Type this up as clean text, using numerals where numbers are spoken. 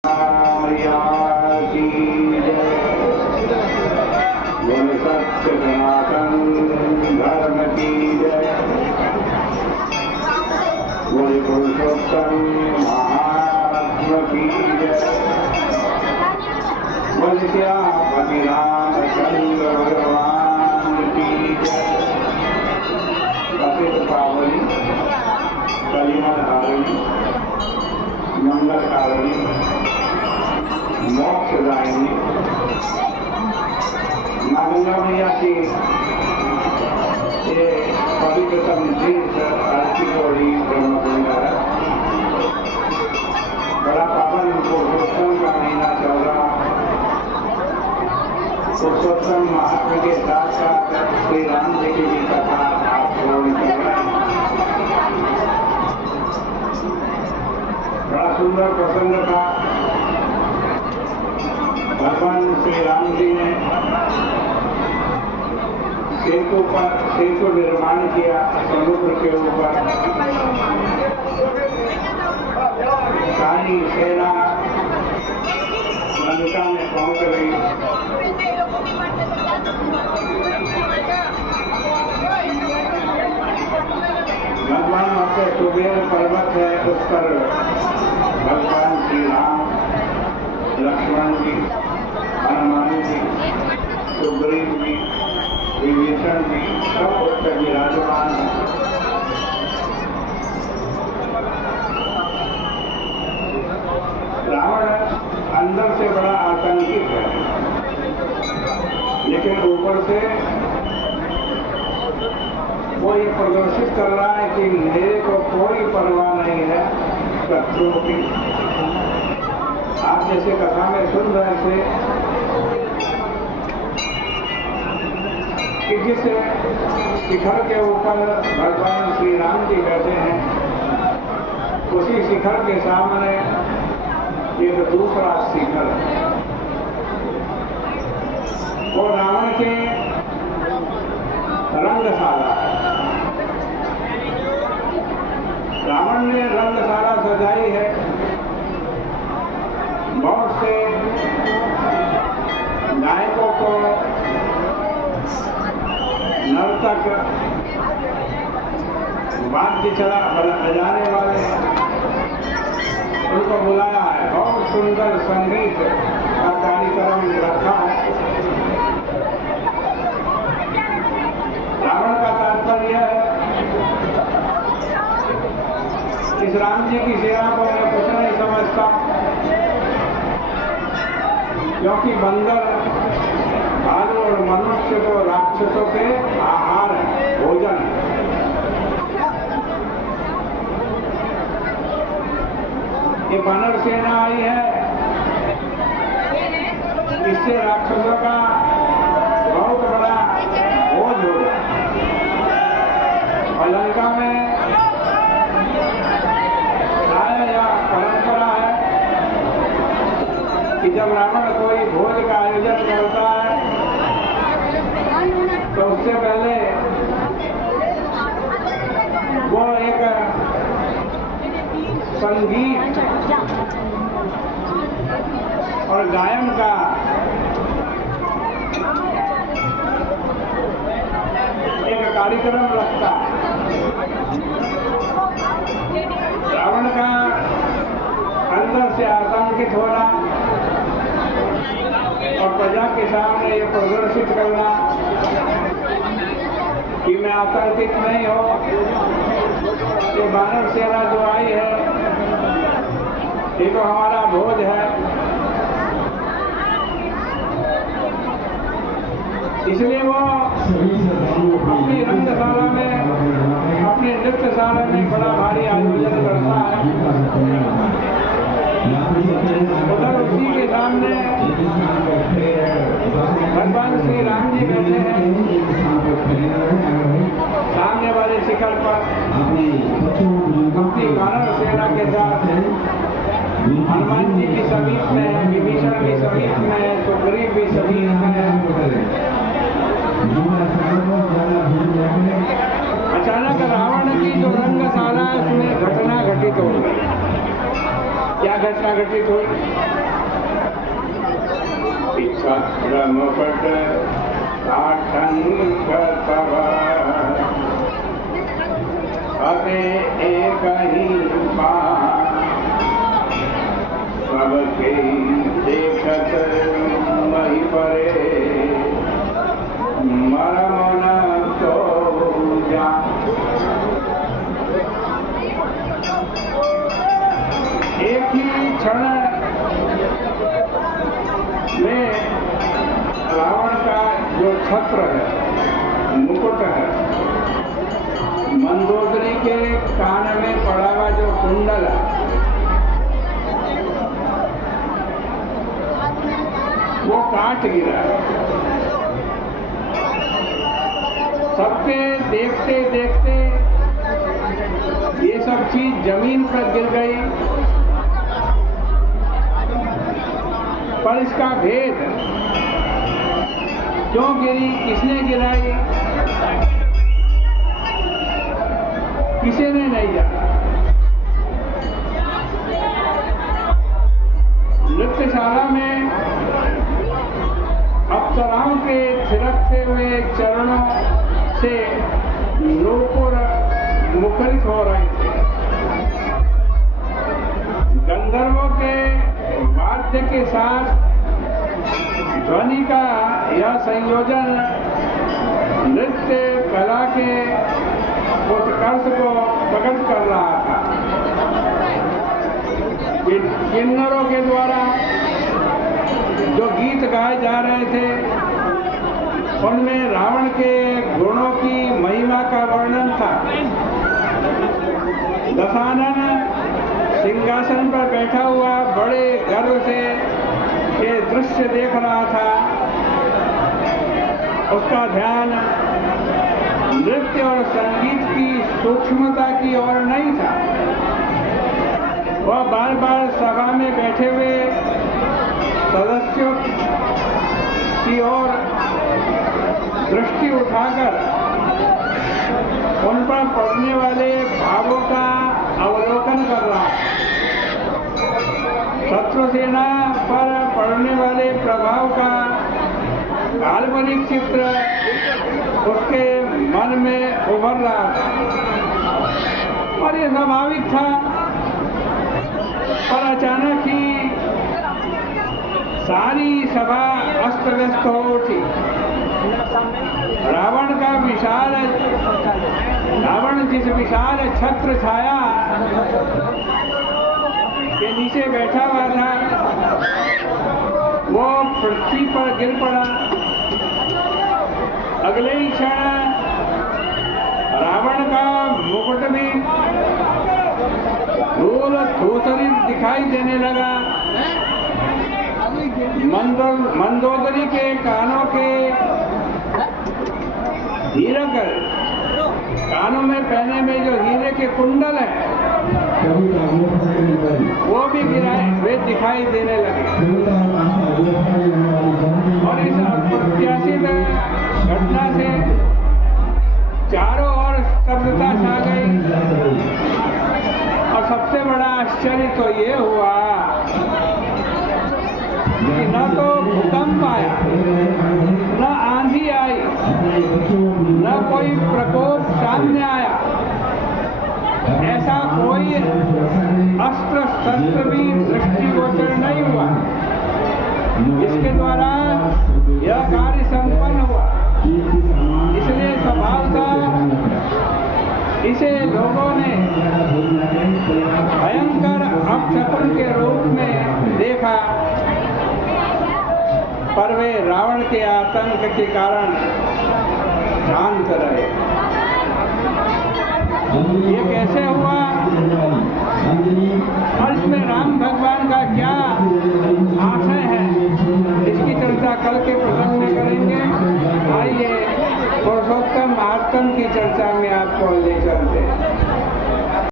पुरुषोत्तम महात्मा की जय। श्यामपति रामचंद्र भगवान की जय। प्रसिद्ध पावनी कलिमल हारिणी मंगलकारिणी मोक्षदायिनी माँ गंगा मैया की ये पवित्रतम तीर्थ कार्तिकोड़ी ब्रह्मकुंड है। बड़ा पावन पुरुषोत्तम का महीना चल रहा। पुरुषोत्तम महात्मा के साथ साथ श्री राम जी की भी कथा आप श्रवण कर रहे हैं। बड़ा सुंदर प्रसंग था। भगवान श्री राम जी ने सेतु निर्माण किया समुद्र के ऊपर। सारी सेना लंका में पहुंच गई। भगवान आपके कुबेर पर्वत है, उस पर भगवान श्री राम, लक्ष्मण जी, हनुमान जी, सुग्रीव जी, विभीषण जी सब उस पर विराजमान है। रावण अंदर से बड़ा आतंकित है, लेकिन ऊपर से वो ये प्रदर्शित कर रहा है कि मेरे को कोई परवाह नहीं है शत्रुओं की। आप जैसे कथा में सुन रहे थे कि जिस शिखर के ऊपर भगवान श्री राम जी बैठे हैं, उसी शिखर के सामने एक दूसरा शिखर है। वो रावण के रंगशाला है। रावण ने रंगशाला सजाई है। बहुत से नायकों को, नर्तक, वाद्य बजाने वाले उनको बुलाया है। बहुत सुंदर संगीत का कार्यक्रम रखा है। रावण का तात्पर्य है इस राम जी की सेवा को मैं कुछ नहीं समझता, क्योंकि बंदर, भालू और मनुष्य तो राक्षसों के आहार है, भोजन। ये वानर सेना आई है, इससे राक्षसों का बहुत बड़ा बोझ होगा। और लंका में या परंपरा है कि जब रावण कोई भोज का आयोजन करता है तो उससे पहले वो एक संगीत और गायन का एक कार्यक्रम रखता है। रावण का अंदर से आतंकित होना और प्रजा के सामने ये प्रदर्शित करना कि मैं आतंकित नहीं हो। ये वानर सेना जो आई है ये तो हमारा भोज है, इसलिए वो अपनी रंगशाला में, अपनी नृत्यशाला में बड़ा भारी आयोजन करता है। उधर उसी के सामने भगवान श्री राम जी बैठे हैं। सामने वाले शिखर पर अपनी वानर सेना के साथ हनुमान जी भी समीप में है, विभीषण भी समीप में है, सुग्रीव भी समीप में है। अचानक रावण की जो रंगशाला है उसमें घटना घटित हो गई। क्या घटना घटित हुई? छत्र मुकुट आतंक तब अबे एक ही सबके देखत मही परे मरम न तो जा। एक ही क्षण में रावण का जो छत्र है, मुकुट है, मंदोदरी के कान में पड़ा हुआ जो कुंडल है, वो काट गिरा। सबके देखते देखते ये सब चीज जमीन पर गिर गई, पर इसका भेद क्यों गिरी, किसने गिराई, किसी ने नहीं जाना। नृत्यशाला में अप्सराओं के थिरकते हुए चरणों से नूपुर मुखरित हो रहे थे। गंधर्वों के वाद्य के साथ ध्वनि का यह संयोजन नृत्य कला के उत्कर्ष को प्रकट कर रहा था। किन्नरों के द्वारा जो गीत गाए जा रहे थे, उनमें रावण के गुणों की महिमा का वर्णन था। दशानन सिंहासन पर बैठा हुआ बड़े गर्व से ये दृश्य देख रहा था। उसका ध्यान नृत्य और संगीत की सूक्ष्मता की ओर नहीं था। वह बार बार सभा में बैठे हुए सदस्यों की ओर दृष्टि उठाकर उन पर पड़ने वाले भावों का अवलोकन कर रहा। शत्रुसेना पर पड़ने वाले प्रभाव का काल्पनिक चित्र उसके मन में उभर रहा था और ये स्वाभाविक था। पर अचानक ही सारी सभा अस्त व्यस्त हो उठी। रावण जिस विशाल छत्र छाया के नीचे बैठा हुआ था, वो पृथ्वी पर गिर पड़ा। अगले ही क्षण रावण का मुकुट भी धूल धूसरित दिखाई देने लगा। मंदोदरी के कानों के हीरक, कानों में पहने में जो हीरे के कुंडल है, वो भी गिराए वे दिखाई देने लगे। और इस अप्रत्याशित घटना से चारों ओर स्तब्धता छा गई। और सबसे बड़ा आश्चर्य तो ये हुआ कि न तो भूकंप आया, न आंधी आई, न कोई प्रकोप सामने आया। ऐसा कोई अस्त्र शस्त्र भी दृष्टिगोचर नहीं हुआ जिसके द्वारा यह कार्य संपन्न हुआ। इसलिए स्वभावतः इसे लोगों ने भयंकर अपशकुन के रूप में देखा, पर वे रावण के आतंक के कारण शांत रहे। ये कैसे हुआ और इसमें राम भगवान का क्या आशय है, इसकी चर्चा कल के प्रसंग में करेंगे। आइए पुरुषोत्तम महात्म की चर्चा में आपको